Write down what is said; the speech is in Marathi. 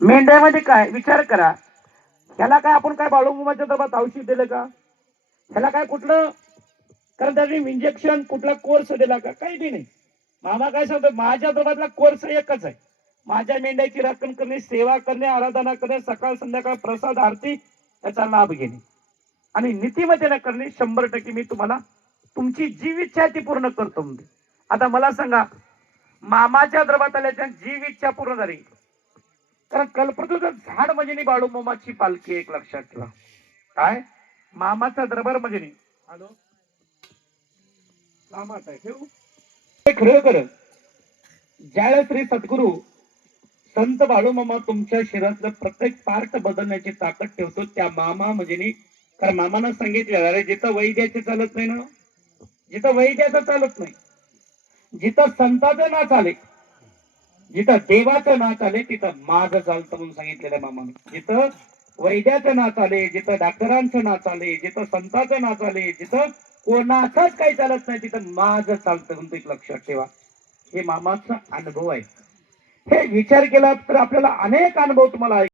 मेंढ्यामध्ये काय? विचार करा. ह्याला काय आपण काय बाळूमामाच्या दबात औषध दिलं का? ह्याला काय कुठलं? कारण त्यांनी इंजेक्शन कुठला कोर्स दिला का? काही नाही. मामा काय सांगतो माझ्या दबातला कोर्स एकच आहे. माझ्या मेंढ्याची राखण करणे सेवा करणे आराधना करणे सकाळ संध्याकाळ प्रसाद आरती याचा लाभ घेणे. आणि नीतीमध्ये न करणे शंभर टक्के मी तुम्हाला तुमची जी इच्छा ती पूर्ण करतो. म्हणजे आता मला सांगा मामाच्या दरबात आल्याच्या जीव इच्छा पूर्ण झाली. कारण कल्पतरूचं झाड म्हणजे बाळू मामाची पालखी एक लक्षात ठेवा. काय? मामाचा दरबार म्हणजे हॅलो? कामात आहे ठेवू? खरं खरं. ज्यावेळेस श्री सद्गुरू संत बाळू मामा तुमच्या शरीरातलं प्रत्येक पार्ट बदलण्याची ताकद ठेवतो त्या मामा म्हणजे कारण मामानं सांगितलं अरे जिथं वैद्याचे चालत नाही ना? जिथं वैद्याचं चालत नाही. जिथं संताचं ना चाले जिथं देवाचं नाच आले तिथं माझं चालतं म्हणून सांगितलेलं आहे मामाने. जिथं वैद्याचं नाच आले जिथं डॉक्टरांचं नाच आले जिथं संताचं नाच आले जिथं कोणाचंच काही चालत नाही तिथं माझं चालतं म्हणून एक लक्षात ठेवा. हे मामाचा अनुभव आहे. हे विचार केला तर आपल्याला अनेक अनुभव तुम्हाला